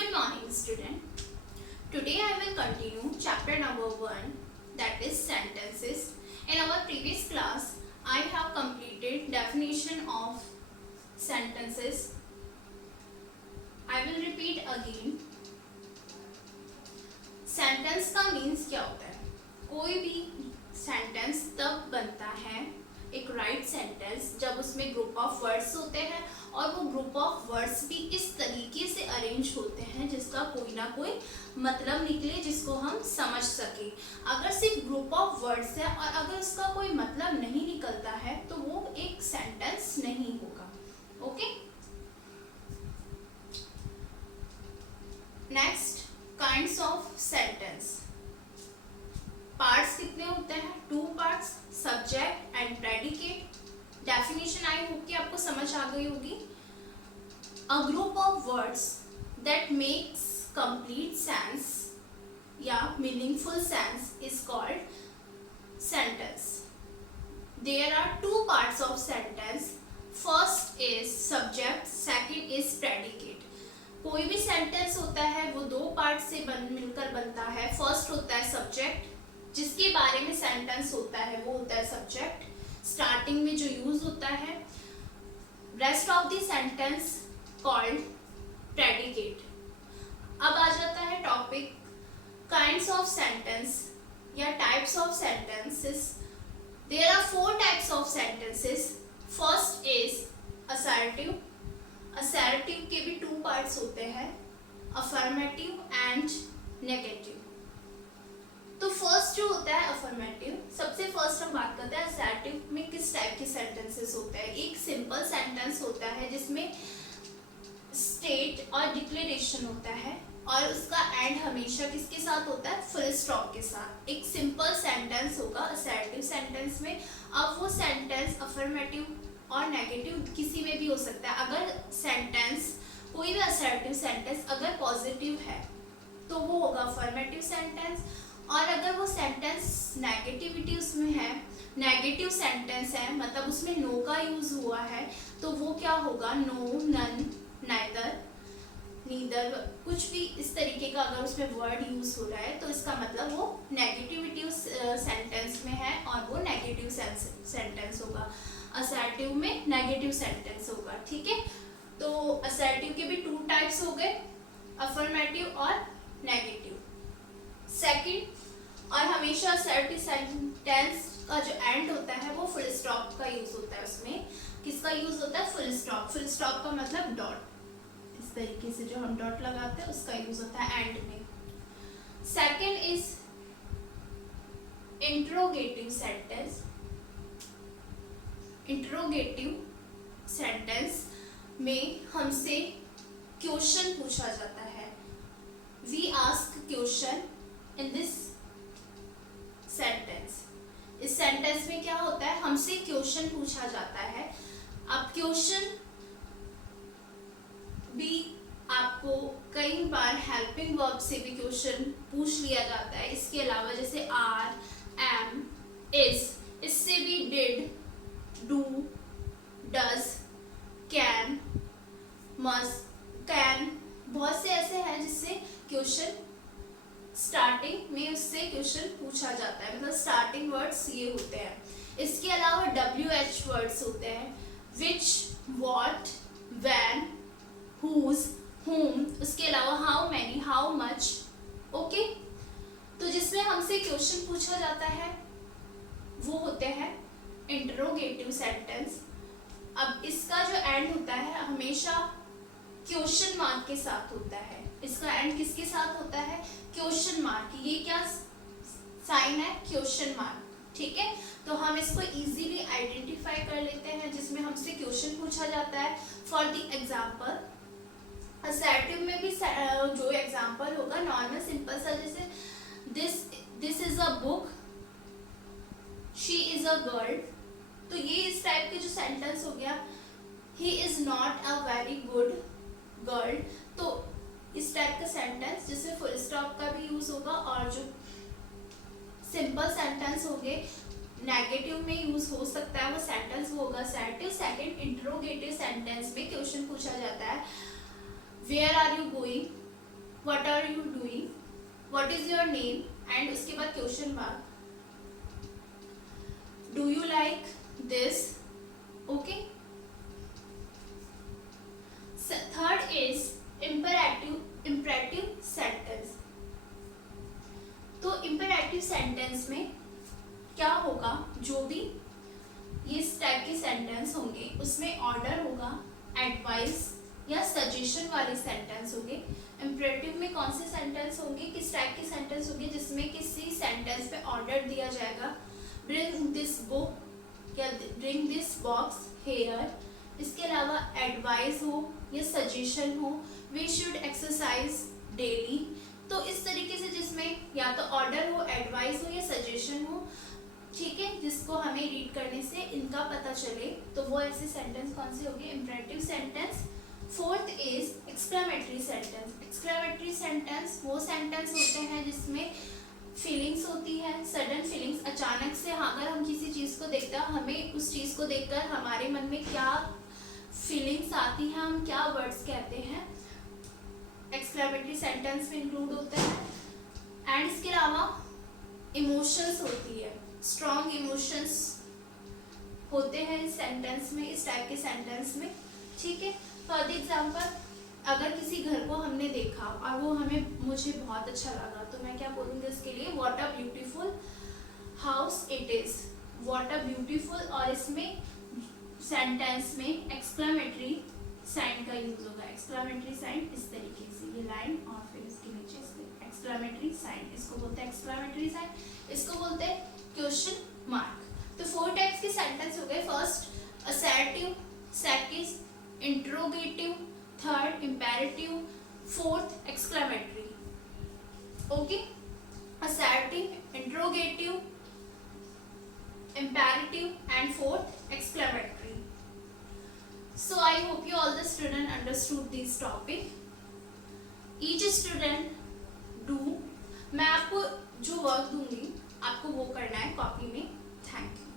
Good morning, student. Today I will continue chapter number 1, that is sentences. In our previous class, I have completed definition of sentences. I will repeat again. Sentence का means क्या होता है? कोई भी sentence तब बनता है, एक राइट सेंटेंस, जब उसमें ग्रुप ऑफ वर्ड्स होते हैं और वो ग्रुप ऑफ वर्ड्स भी इस तरीके से अरेंज होते हैं जिसका कोई ना कोई मतलब निकले, जिसको हम समझ सके। अगर सिर्फ ग्रुप ऑफ वर्ड्स है और अगर उसका कोई मतलब नहीं निकलता है तो वो एक सेंटेंस नहीं होगा। Okay, next, kinds of sentence. Parts कितने होते हैं? 2 parts, subject and predicate. Definition I hope कि आपको समझ आ गई होगी। A group of words that makes complete sense या meaningful sense is called sentence. There are 2 parts of sentence. First is subject, second is predicate. कोई भी sentence होता है वो 2 पार्ट से मिलकर बनता है। फर्स्ट होता है सब्जेक्ट, जिसके बारे में सेंटेंस होता है वो होता है सब्जेक्ट, स्टार्टिंग में जो यूज होता है। Rest of the sentence called predicate. अब आ जाता है टॉपिक काइंड्स ऑफ सेंटेंस या types of sentences. There are 4 types of sentences. First is assertive. Assertive के भी 2 पार्ट्स होते हैं, अफर्मेटिव एंड नेगेटिव। तो फर्स्ट जो होता है अफर्मेटिव, सबसे फर्स्ट हम बात करते हैं असर्टिव में किस टाइप के सेंटेंसेस होते हैं। एक सिंपल सेंटेंस होता है जिसमें स्टेट और डिक्लेरेशन होता है और उसका एंड हमेशा किसके साथ होता है? फुल स्टॉप के साथ। एक सिंपल सेंटेंस होगा असर्टिव सेंटेंस में। अब वो सेंटेंस अफर्मेटिव और नेगेटिव किसी में भी हो सकता है। अगर सेंटेंस, कोई भी असर्टिव सेंटेंस अगर पॉजिटिव है तो वो होगा अफर्मेटिव सेंटेंस, और अगर वो सेंटेंस नेगेटिविटी उसमें है, नेगेटिव सेंटेंस है, मतलब उसमें नो का यूज हुआ है, तो वो क्या होगा? नो, नन, नाइदर, नीदर, कुछ भी इस तरीके का अगर उसमें वर्ड यूज हो रहा है तो इसका मतलब वो नेगेटिविटी सेंटेंस में है और वो नेगेटिव सेंटेंस होगा। असर्टिव में नेगेटिव सेंटेंस होगा। ठीक है, तो असर्टिव के भी 2 टाइप्स हो गए, अफर्मेटिव और नेगेटिव। सेकंड, और हमेशा असर्टिव सेंटेंस का जो एंड होता है वो फुल स्टॉप का यूज होता है। उसमें किसका यूज होता है? Full stop. फुल स्टॉप का मतलब डॉट, इस तरीके से जो हम डॉट लगाते हैं उसका यूज होता है एंड में। Second is interrogative sentence. Interrogative sentence में हमसे क्वेश्चन पूछा जाता है। We ask question in this sentence. इस सेंटेंस में क्या होता है? हमसे क्वेश्चन पूछा जाता है। अब क्वेश्चन भी आपको कई बार हेल्पिंग वर्ब से भी क्वेश्चन पूछ लिया जाता है। इसके अलावा जैसे आर, एम, इज, इससे भी did, do, does, can, must, can, बहुत से ऐसे हैं जिससे क्वेश्चन स्टार्टिंग में उससे क्वेश्चन पूछा जाता है, मतलब स्टार्टिंग वर्ड्स ये होते हैं। इसके अलावा WH वर्ड्स होते हैं, विच, व्हाट, व्हेन, whose, whom, उसके अलावा how many, how much. Okay, तो जिसमें हमसे क्वेश्चन पूछा जाता है वो होते हैं इंटरोगेटिव सेंटेंस। अब इसका जो एंड होता है हमेशा क्वेश्चन मार्क के साथ होता है। इसका एंड किसके साथ होता है? Question mark. ये क्या साइन है? Question mark. ठीक है, तो हम इसको इजीली आइडेंटिफाई कर लेते हैं जिसमें हमसे क्वेश्चन पूछा जाता है। फॉर द एग्जांपल, असर्टिव में भी जो एग्जांपल होगा नॉर्मल सिंपल सा, जैसे this is a book, she is a girl. तो ये इस टाइप के जो सेंटेंस हो गया। He is not a very good girl, तो इस टाइप का सेंटेंस जिसमें फुल स्टॉप का भी यूज होगा, और जो सिंपल सेंटेंस हो गए नेगेटिव में यूज हो सकता है वो सेंटेंस होगा असर्टिव। सेकंड, इंट्रोगेटिव सेंटेंस में क्वेश्चन पूछा जाता है, where are you going, what are you doing, what is your name, and उसके बाद question mark, do you like this, okay. Third is imperative sentence. तो इम्परेटिव सेंटेंस में क्या होगा, जो भी इस टाइप के सेंटेंस होंगे उसमें ऑर्डर होगा, एडवाइस या सजेशन वाले सेंटेंस होंगे। इम्परेटिव में कौन से सेंटेंस होंगे, किस टाइप के सेंटेंस होंगे, जिसमें किसी सेंटेंस पे ऑर्डर दिया जाएगा, ब्रिंग दिस बुक या ब्रिंग दिस बॉक्स हेयर। इसके अलावा एडवाइस हो या सजेशन हो, वी शुड एक्सरसाइज डेली। तो इस तरीके से जिसमें या तो ऑर्डर हो, एडवाइस हो या सजेशन हो, ठीक है, जिसको हमें रीड करने से इनका पता चले, तो वो ऐसे सेंटेंस कौन से होंगे, imperative sentence. Fourth is exclamatory sentence. Exclamatory sentence वो सेंटेंस होते हैं जिसमें फीलिंग्स होती है, सडन फीलिंग्स, अचानक से अगर हम किसी चीज़ को देखते हैं, हमें उस चीज़ को देखकर हमारे मन में क्या फीलिंग्स आती हैं, हम क्या वर्ड्स कहते हैं, एक्सक्लेमेटरी सेंटेंस में इंक्लूड होते हैं। एंड इसके अलावा इमोशंस होती है, स्ट्रॉन्ग इमोशंस होते हैं इस सेंटेंस में, इस टाइप के सेंटेंस में, ठीक है। फॉर एग्जाम्पल, अगर किसी घर को हमने देखा और वो मुझे बहुत अच्छा लगा, तो मैं क्या बोलूँगी उसके लिए, what a beautiful house it is, what a beautiful, और इसमें सेंटेंस में एक्सक्लेमेटरी साइन का यूज होगा। एक्सक्लेमेटरी साइन इस तरीके से, ये लाइन और फिर इसके नीचे एक्सक्लेमेटरी साइन, इसको बोलते हैं एक्सक्लेमेटरी साइन, इसको बोलते हैं क्वेश्चन मार्क। तो 4 टाइप्स के सेंटेंस हो गए। First assertive, second interrogative, third imperative, fourth exclamatory, okay. Assertive, interrogative, imperative and fourth exclamatory. So I hope you all the student understood this topic. Each student do, मैं आपको जो work दूंगी आपको वो करना है कॉपी में। Thank you.